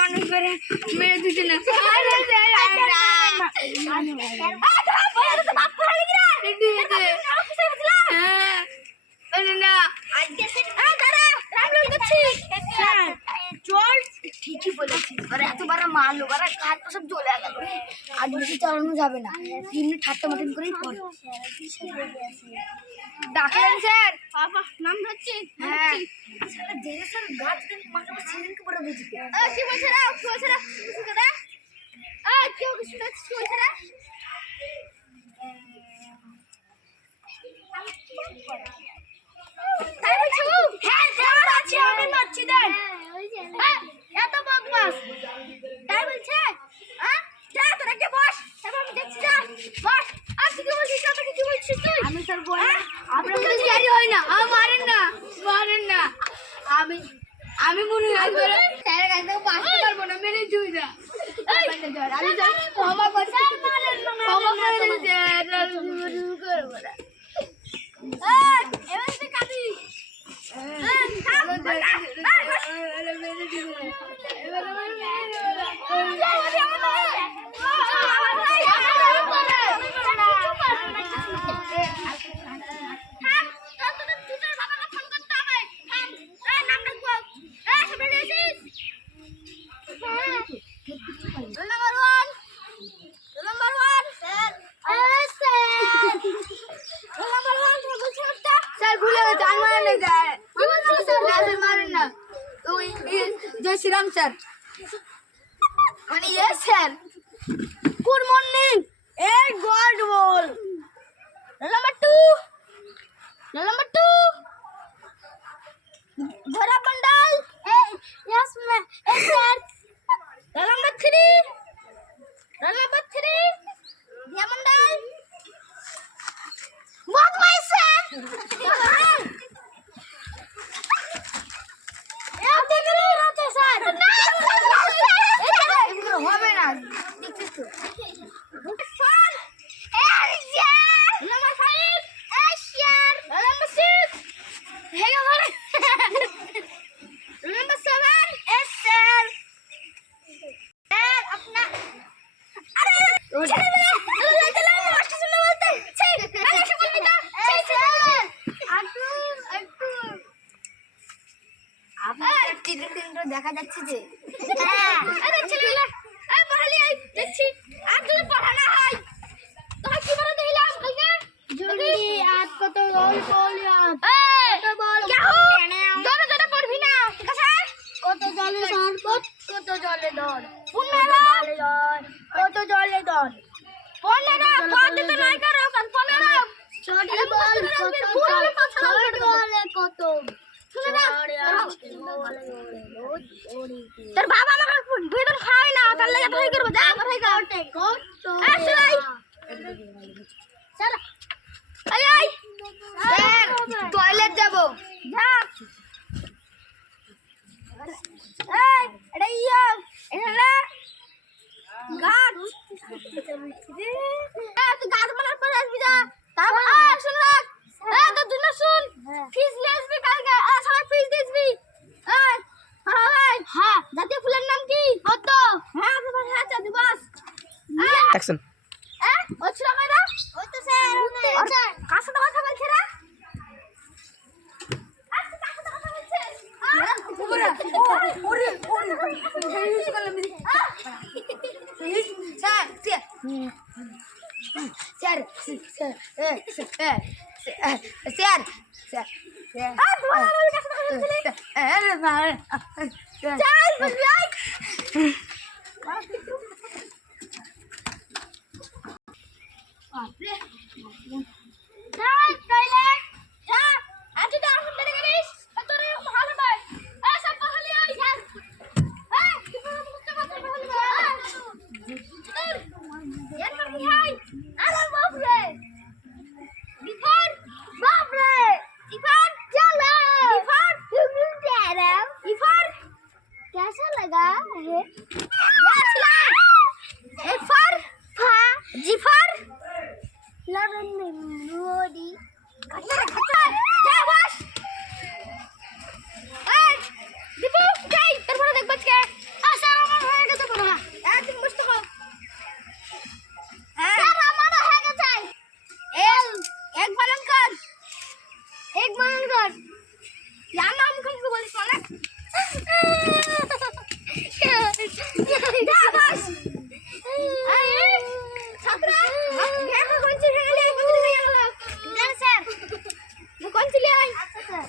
মানুষ করে মেরে দিচ্ছে না ঠিকই বলেছিস, এতবার মারলো হাত তো সব জ্বলে গেল, আর বেশি চালানো যাবে না, 3 মিনিট ঠাট্টা মাটন করেই পড়। ডাকলেন স্যার? নাম ধরছি। হ্যাঁ স্যার গাছ সিজনকে পরে বুঝি কি বলছে রে, কি বলছে রে, কি বলছে রে? তাই বলছো? হ্যাঁ স্যার আছে, আমি মারছি দেন। এত বদমাস তাই বলছে? হ্যাঁ যা তোরা কে বস, তারপর আমি দেখছি, যা বস। আর কি বলছিস, কত কিছু বলছিস তুই? আমি স্যার বলি আপনার মনে জারি হয় না, মারেন না, মারেন না। আমি মনে হয় স্যারের কাছে থেকে বাঁচতে পারবো না, মেরে চুই না। আমি ক্ষমা করছি, ক্ষমা করে দিন স্যার, করবো না। এবার তুই কাঁদি। जय श्री राम सर, মানে yes sir, good morning, a god बोल, नंबर 2 धरा बंडल, ए यस मैं, ए सर, नंबर 3 दिया बंडल, बहुत माय सर, হবে না দেখছিস তো। দেখা যাচ্ছে যে দেখছি আর যদি পড়া না হয় তোরা কি বলে দিলাম কালকে জলদি আজ কত গোল বলিয়া কত বল জোরে জোরে পড়বি না, ঠিক আছে? কত জলে ধর, কত জলে ধর, 15 কত জলে ধর, 15 পড়তে তো নাই করো, 15 ছোটি বল কত শুনে না তোর বাবা আমাকে দুইদিন খাওয়াই না, তার লাগে তুই করবো, যা ভাই করতে কত আসলাই চল এই স্যার টয়লেট যাব, যা এই এটা এটা না গাছ তুই গাছ বানার পরে আসবি, যা তারপর শুন রাখ, তো দুনা শুন ফিস নিয়ে আসবি কালকে, সবাই ফিস দিবি। হ্যাঁ জাতীয় ফুলের নাম কি? পদ্ম। হ্যাঁ তোমার হ্যাঁ চাঁদি বাস অ্যাকশন। ওই ছিল মেয়েরা, ওই তো স্যার কার সাথে কথা বলছে রে? আচ্ছা কার সাথে কথা বলছে? ওরে ওরে স্যার चल बल्लू आई बापरे चल कइले जा आज तो हम तेरे करिस तोरे हाल बाय ए सब पहले आई यार ए तू मुक्त मत पहले यार कर हाय अरे बाप रे इफान बाप रे इफान चल इफान तुम जा रहे हो इफान कैसा लगा है इफान फा जिफार लड़न में मोदी खतर खतर जय बस ए दीपू जय तेरे बड़ा देख बच के सारा मन होएगा तो बड़ा तुम मस्त हो सारा मन होएगा चाय एक बालन कर या नाम कम को बोलिस माने जा बस छात्रा ये कौन सी है ले कौन सी है सर वो कौन सी ले आई अच्छा सर